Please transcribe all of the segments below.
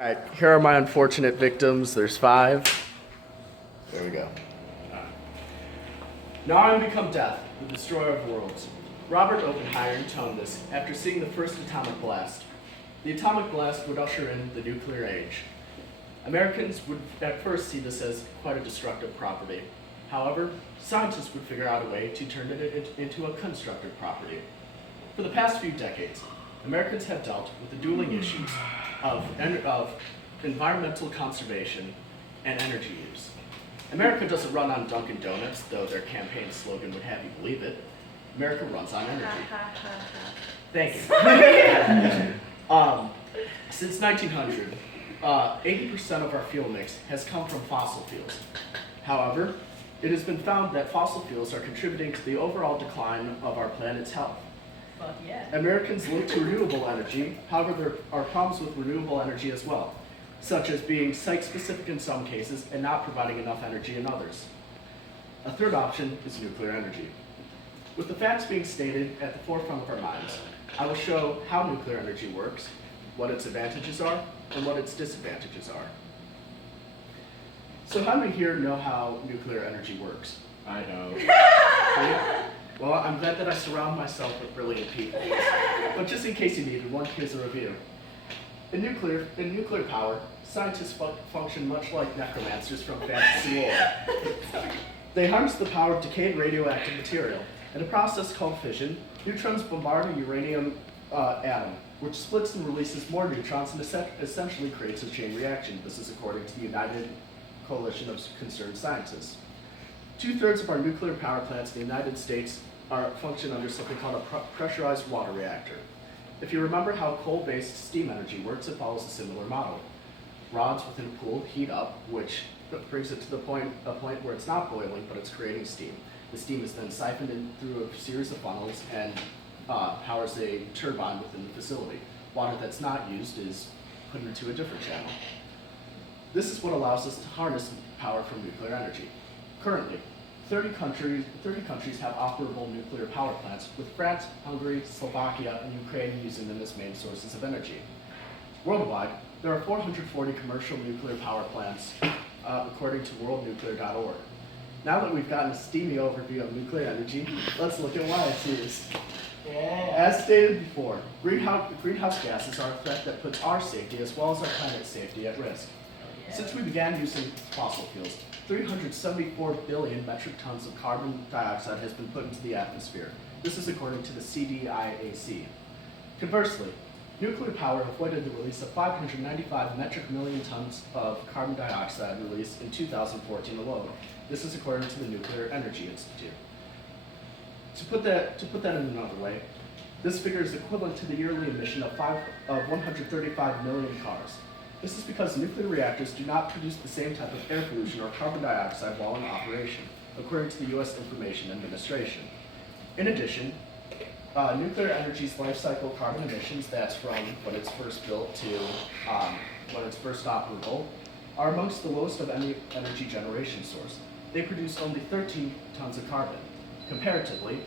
All right, here are my unfortunate victims. There's 5. There we go. Now I am become death, the destroyer of worlds. Robert Oppenheimer intoned this after seeing the first atomic blast. The atomic blast would usher in the nuclear age. Americans would at first see this as quite a destructive property. However, scientists would figure out a way to turn it into a constructive property. For the past few decades, Americans have dealt with the dueling issues of environmental conservation and energy use. America doesn't run on Dunkin' Donuts, though their campaign slogan would have you believe it. America runs on energy. Thank you. Since 1900, 80% of our fuel mix has come from fossil fuels. However, it has been found that fossil fuels are contributing to the overall decline of our planet's health. Fuck yeah. Americans look to renewable energy, however there are problems with renewable energy as well, such as being site-specific in some cases and not providing enough energy in others. A third option is nuclear energy. With the facts being stated at the forefront of our minds, I will show how nuclear energy works, what its advantages are, and what its disadvantages are. So how many here know how nuclear energy works? I know. Well, I'm glad that I surround myself with brilliant people. But just in case you needed one, here's a review. In nuclear power, scientists function much like necromancers from fantasy lore. They harness the power of decayed radioactive material. In a process called fission, neutrons bombard a uranium atom, which splits and releases more neutrons and essentially creates a chain reaction. This is according to the United Coalition of Concerned Scientists. 2/3 of our nuclear power plants in the United States function under something called a pressurized water reactor. If you remember how coal-based steam energy works, it follows a similar model. Rods within a pool heat up, which brings it to a point where it's not boiling, but it's creating steam. The steam is then siphoned in through a series of funnels and powers a turbine within the facility. Water that's not used is put into a different channel. This is what allows us to harness power from nuclear energy. Currently, 30 countries have operable nuclear power plants, with France, Hungary, Slovakia, and Ukraine using them as main sources of energy. Worldwide, there are 440 commercial nuclear power plants, according to worldnuclear.org. Now that we've gotten a steamy overview of nuclear energy, let's look at why it's used. As stated before, greenhouse gases are a threat that puts our safety as well as our planet's safety at risk. Since we began using fossil fuels, 374 billion metric tons of carbon dioxide has been put into the atmosphere. This is according to the CDIAC. Conversely, nuclear power avoided the release of 595 metric million tons of carbon dioxide released in 2014 alone. This is according to the Nuclear Energy Institute. To put that in another way, this figure is equivalent to the yearly emission of 135 million cars. This is because nuclear reactors do not produce the same type of air pollution or carbon dioxide while in operation, according to the U.S. Information Administration. In addition, nuclear energy's life cycle carbon emissions, that's from when it's first built to when it's first operable, are amongst the lowest of any energy generation source. They produce only 13 tons of carbon. Comparatively,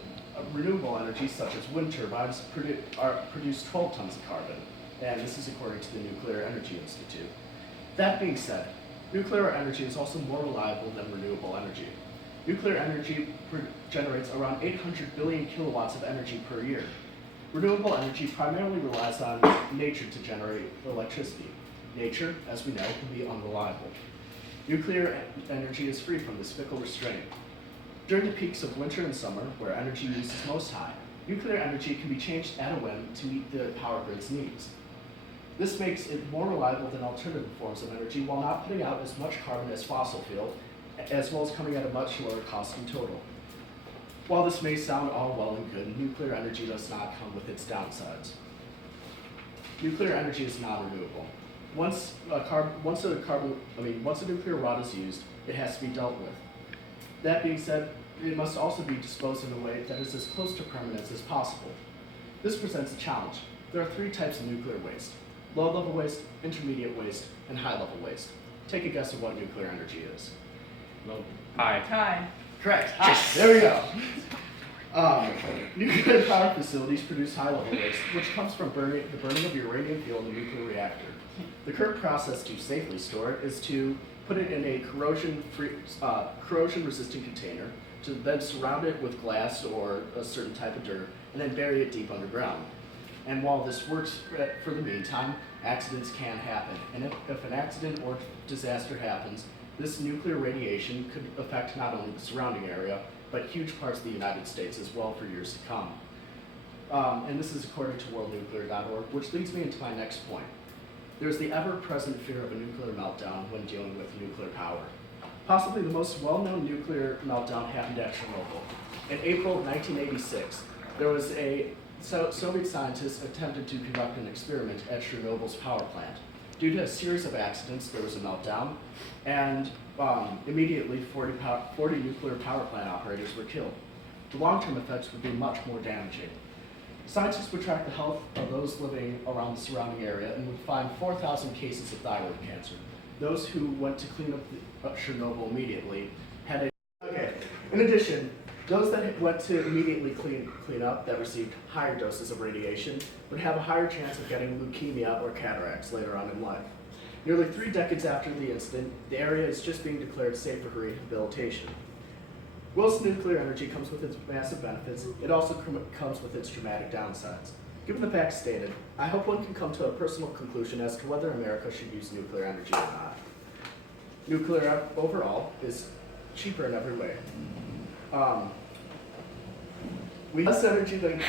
renewable energy such as wind turbines produce 12 tons of carbon. And this is according to the Nuclear Energy Institute. That being said, nuclear energy is also more reliable than renewable energy. Nuclear energy generates around 800 billion kilowatts of energy per year. Renewable energy primarily relies on nature to generate electricity. Nature, as we know, can be unreliable. Nuclear energy is free from this fickle restraint. During the peaks of winter and summer, where energy use is most high, nuclear energy can be changed at a whim to meet the power grid's needs. This makes it more reliable than alternative forms of energy while not putting out as much carbon as fossil fuel, as well as coming at a much lower cost in total. While this may sound all well and good, nuclear energy does not come with its downsides. Nuclear energy is non-renewable. Once a nuclear rod is used, it has to be dealt with. That being said, it must also be disposed in a way that is as close to permanence as possible. This presents a challenge. There are 3 types of nuclear waste: low-level waste, intermediate waste, and high-level waste. Take a guess of what nuclear energy is. High. Hi. Correct. There we go. Nuclear power facilities produce high-level waste, which comes from the burning of uranium fuel in the nuclear reactor. The current process to safely store it is to put it in a corrosion-resistant container, to then surround it with glass or a certain type of dirt, and then bury it deep underground. And while this works for the meantime, accidents can happen. And if an accident or disaster happens, this nuclear radiation could affect not only the surrounding area, but huge parts of the United States as well for years to come. And this is according to worldnuclear.org, which leads me into my next point. There's the ever-present fear of a nuclear meltdown when dealing with nuclear power. Possibly the most well-known nuclear meltdown happened at Chernobyl. In April of 1986, there was Soviet scientists attempted to conduct an experiment at Chernobyl's power plant. Due to a series of accidents, there was a meltdown, and immediately 40 nuclear power plant operators were killed. The long-term effects would be much more damaging. Scientists would track the health of those living around the surrounding area and would find 4,000 cases of thyroid cancer. Those who went to clean up Chernobyl immediately had a... Okay. In addition, those that went to immediately clean up that received higher doses of radiation would have a higher chance of getting leukemia or cataracts later on in life. Nearly 3 decades after the incident, the area is just being declared safe for rehabilitation. Whilst nuclear energy comes with its massive benefits, it also comes with its dramatic downsides. Given the facts stated, I hope one can come to a personal conclusion as to whether America should use nuclear energy or not. Nuclear, overall, is cheaper in every way. We have less energy than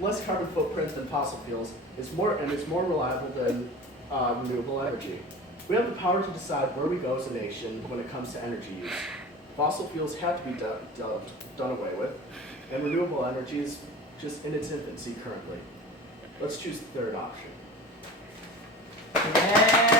less carbon footprint than fossil fuels, is more reliable than renewable energy. We have the power to decide where we go as a nation when it comes to energy use. Fossil fuels have to be done away with, and renewable energy is just in its infancy currently. Let's choose the third option. Yeah.